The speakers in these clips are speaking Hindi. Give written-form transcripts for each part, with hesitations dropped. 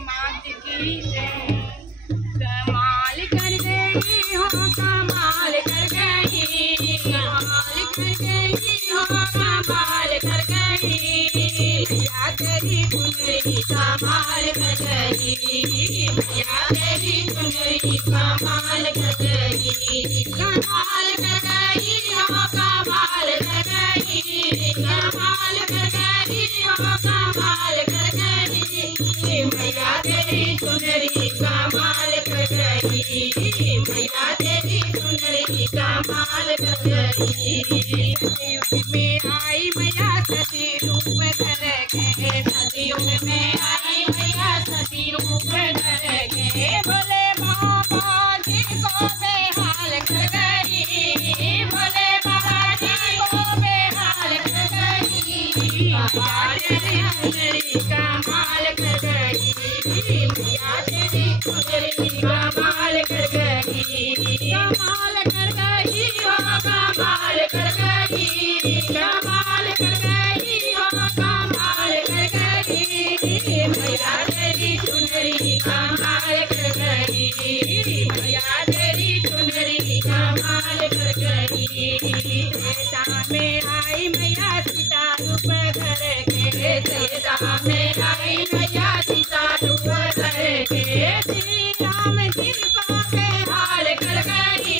मात की जय। कमाल कर गई हो, कमाल कर गई, कमाल कर गई हो, कमाल कर गई। मैया तेरी चुनरी कमाल कर गई, मैया तेरी चुनरी कमाल कर गई। कमाल कर गई हो, कमाल कर गई, कमाल कर गई हो, कमाल कर गई। मैया तेरी चुनरी कमाल कर गई, मैया तेरी चुनरी कमाल कर गई। सतयुग में आई मैया सती रूप धर के, सतयुग में आई मैया सती रूप धर के। भोले बाबा जी को बेहाल कर गई, भोले बाबा जी को बेहाल कर गई। मैया तेरी चुनरी कमाल कर गई, मैया तेरी चुनरी कमाल कर गई। कमाल कर गई हो, कमाल कर गई, कमाल कर गई हो, कमाल कर गई। मैया तेरी चुनरी कमाल कर गई, मैया तेरी चुनरी कमाल कर गई। त्रेता में आई मैया सीता रूप धर के, त्रेता में आई मैया सीता रूप धर के। श्री राम जी को बेहाल कर गई,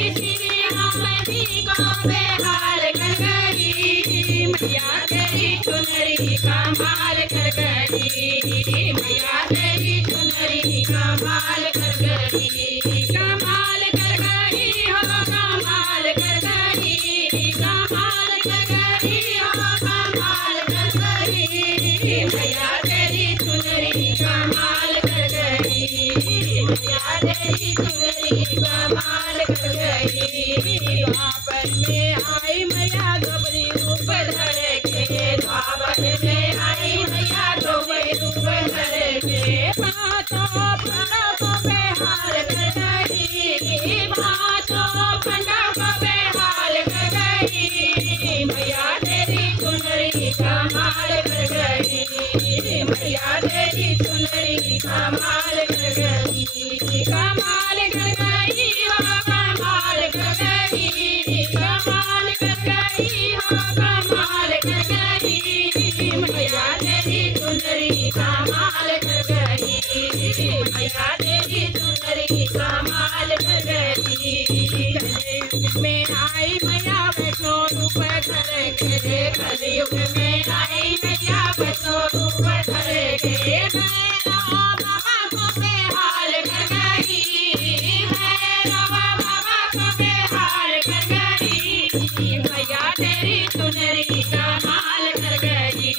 श्री राम जी को बेहाल कर गई। मैया तेरी चुनरी कमाल कर गई, मैया तेरी चुनरी कमाल कर गई। कमाल कर गई हो, कमाल कर गई, कमाल कर गई हो, कमाल कर गई। मैया तेरी चुनरी कमाल कर गई, मैया तेरी चुनरी कमाल कर गई। द्वापर में आई मैया द्रौपदी रूप धर के, द्वापर में आई मैया द्रौपदी रूप धर के। पांचों पांडव को बेहाल कर गई, पांचों पांडव को बेहाल कर गई। मैया तेरी चुनरी कमाल कर गई, मैया तेरी चुनरी कमाल कर गई। कमाल कर गई हो, कमाल कर गई, कमाल कर गई हो, कमाल कर गई। मैया तेरी चुनरी कमाल कर गई, मैया तेरी चुनरी कमाल कर गई। कलयुग में आई मैया वैष्णो रूप धर के, कलयुग में आई मैया वैष्णो रूप धर के। भैरव बाबा को बेहाल कर गई, भैरव बाबा को बेहाल कर गई। मैया तेरी चुनरी कमाल कर गई,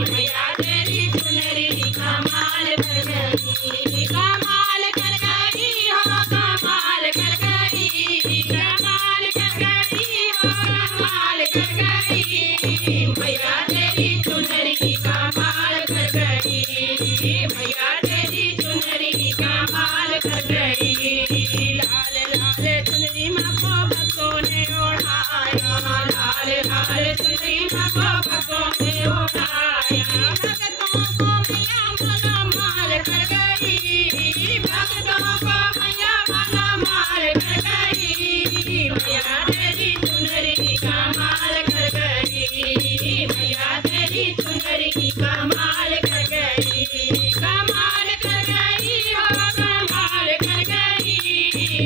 मैया तेरी चुनरी कमाल कर गई। कमाल कर गई हो, कमाल कर गई, कमाल कर गई हो, कमाल कर गई। मैया तेरी चुनरी कमाल कर गई, मैया तेरी चुनरी कमाल कर गई। लाल लाल चुनरी माँ को भक्तों ने ओढ़ाया, लाल लाल चुनरी माँ को भक्तों ने ओढ़ाया। भक्तों को मैया माला माल कर गई, भक्तों को मैया माला माल कर गई। मैया तेरी चुनरी कमाल कर गई, मैया तेरी चुनरी कमाल कर गई। कमाल कर गई हो, कमाल कर गई,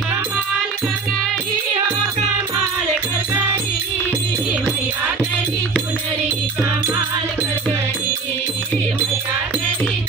कमाल कर गई हो, कमाल कर गई। मैया तेरी चुनरी कमाल कर गई, मैया तेरी